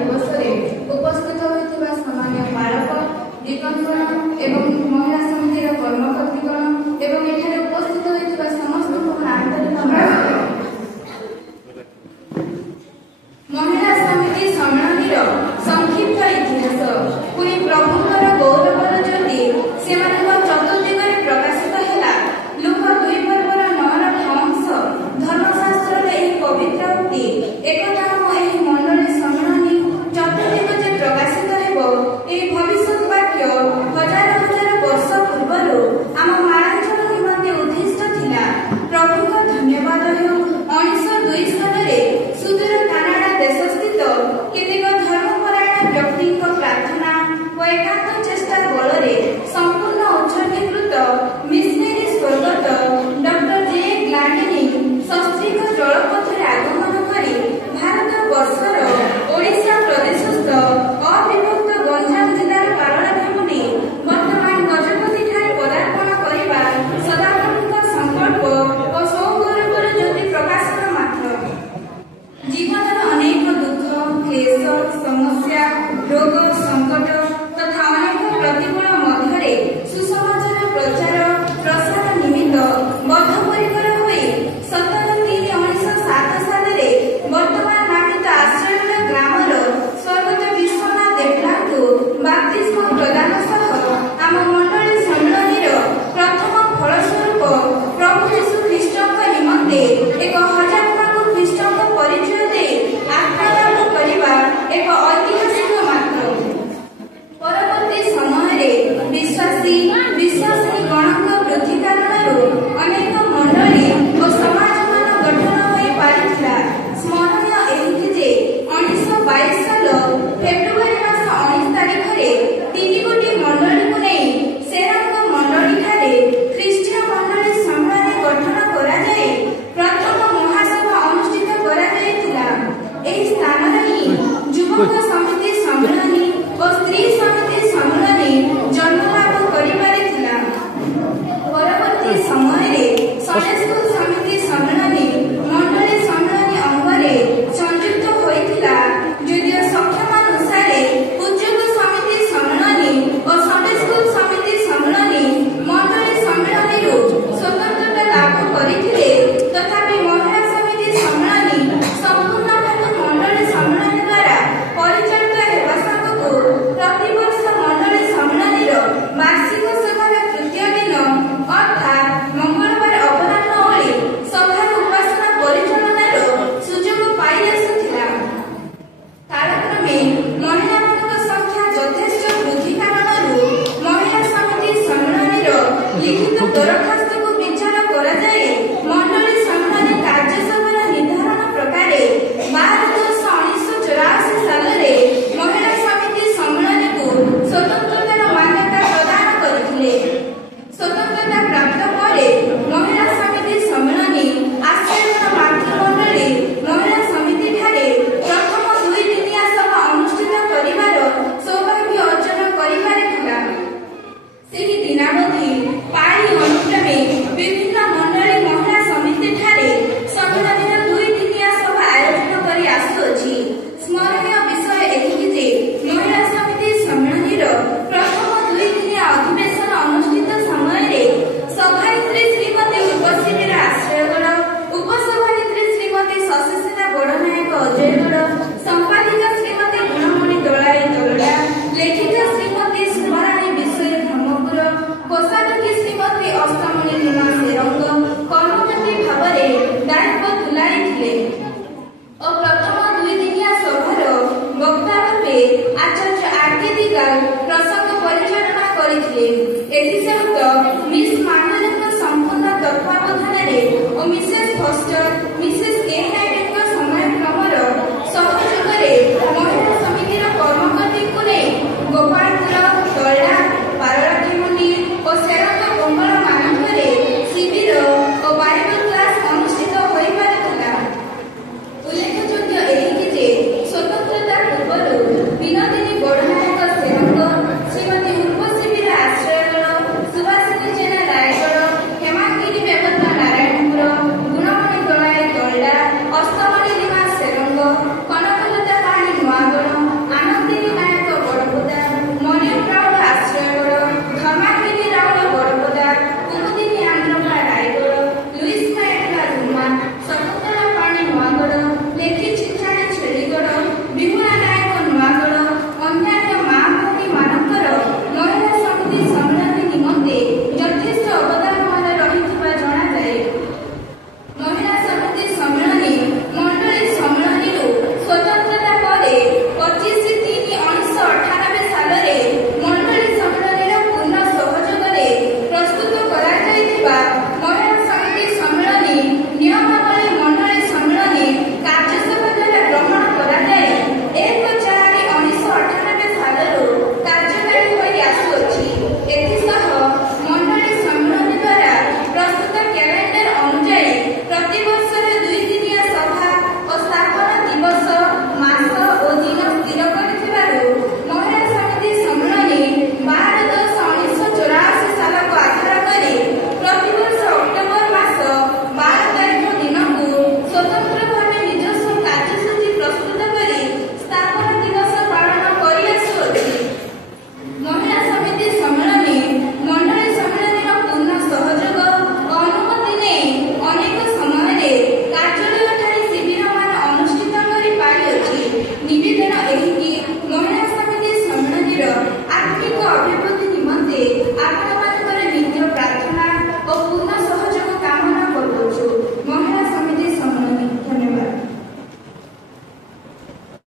दिवस उपस्थित होता सामान्य बालक दीपंगण एवं महिला समितिर कर्मकर्तीगण एवं एठारे उपस्थित होता समस्त आंतरिक महिला समिति सम्मेलन संक्षिप्त इतिहास पुणी प्रभुकर गौरवर ज्योति से चतुर्दिगरे प्रकाशित है लुक 2 पर्वर 9 अंश धर्मशास्त्र पवित्र उक्ति एकदाम मंडली सम्मेलन चतुर्दिग जे प्रकाशित हो भविष्य वाक्य हजार हजार वर्ष पूर्व आम मारांचल निमंते उद्दिष्ट थिला। प्रभु धन्यवाद हो 1902 साल सुदूर कानाडा देशस्थित केतेक धर्मपरायण व्यक्ति प्रार्थना और एकांत चेष्टा बल संपूर्ण उत्सर्गीकृत मिशनरी स्वर्गत डॉक्टर जे ग्लाडिनी सस्त्रीक जलपथरे आगमन करी भारत वर्षर ओडिशा प्रदेशस्थ अविभक्त गंजाम जिलार पारलाखेमुनी वर्तमान गजपति ठारे पदार्पण करने सदाप्रभुଙ୍କ संकल्प और सौगौरवर ज्योति प्रकाशन मात्र। जीवन अनेक दुख क्लेश समस्या रोग संकट तथा अनेक प्रतिकूल मध्य सुसमाचार प्रचार प्रसार निमित्त बद्धपरिकर हुई 17/3/1907 साल वर्तमान नामित आश्रय ग्रामर स्वर्गत विश्वनाथ देवला बाप्तिस्म प्रदान सह आम मंडली सम्मेलन प्रथम फलस्वरूप प्रभु यीशु ख्रीष्ट निमंते एक हजात्मक ख्रीष्ट परिचय दे आत्मा लाभ करने एक ऐतिहासिक मात्र। परवर्ती समय विश्वासी विश्वासी गणक वृद्धि कारण अनेक मंडली और समाज मान गठन हो पारिथिला। स्मरणीय एहिथि जे 1922 साल फेब्रुआरी मास 19 तारिख रे 3 गोटी मंडली को नहीं सेरांग मंडली ठारे ख्रीष्टीय मंडली सम्मेलन गठन करा जाए प्रथम महासभा अनुष्ठित करा जायतिला। एही स्थान रे युवक समिति सम्मेलन और स्त्री समिति सम्मेलन जन्म लाभ करिबारे थिला। परवर्ती समय संडे स्कूल समिति सम्मेलन मंडली सम्मेलन अंगरे संयुक्त होइथिला। यदि सक्षम अनुसार उद्योग समिति सम्मेलन और संडे स्कूल समिति सम्मेलन मंडली सम्मेलन स्वतंत्रता लाभ करिथिले तथापि महिला समिति सम्मेलन संपूर्ण भाव मंडली सम्मेलन द्वारा परिचालित हेबा संगको प्रतिवर्ष मंडली सम्मेलन वार्षिक सभार तृतीय दिन अर्थात मंगलवार अपराह्न ओली सभार उपासना परिचालनार सुजोग पाई आसुथिला। कालक्रमे महिलाମାନଙ୍କ संख्या यथेष्ट वृद्धि कारणରୁ महिला समिति सम्मेलन लिखित दरखास्त को विचार करा जाए मंडली सम्मेलन कार्यसभार निर्धारण प्रकारे 12/10/1984 साल महिला समिति सम्मेलन को स्वतंत्रतार मान्यता प्रदान करथिले। स्वतंत्रता प्राप्त पर महिला समिति सम्मेलन आश्रय मातृमंडली महिला समिति ठारे प्रथम 2 दिनिया सभा अनुष्ठित करिवार सौभाग्य अर्जन करिबारे थिला। सेही दिनावधि पाळी अनुक्रमे विभिन्न मंडली महिला समिति ठारे सम्मेलन 2 दिनिया सभा आयोजन करि आसुअछि। स्मरणीय विषय एथिकि जे महिला समिति सम्मेलन प्रथम 2 दिनिया अधिवेशन अनुष्ठित समय सभानेत्री श्रीमती उपस्थित आश्रयगढ़ उपसभानेत्री श्रीमती शशिसेना गणनायक अजयगढ़ संपादिका श्रीमती गुणमणि दलाई दलड़ा लेखिका श्रीमती सुभराणी विषय ब्रह्मपुर कोषाध्यक्ष श्रीमती अष्टमणि लीमा सेरंग कर्मकर्त्री भाव दायित्व तुलाइथिले और प्रथम 2 दिनिया सभार वक्ता भावे आचार्य आरके दिगाल प्रसंग परिचालना करथिले। एथि सहित मिस मांडलिक संपूर्ण तत्वावधान और मिसेस फस्टर मिसेस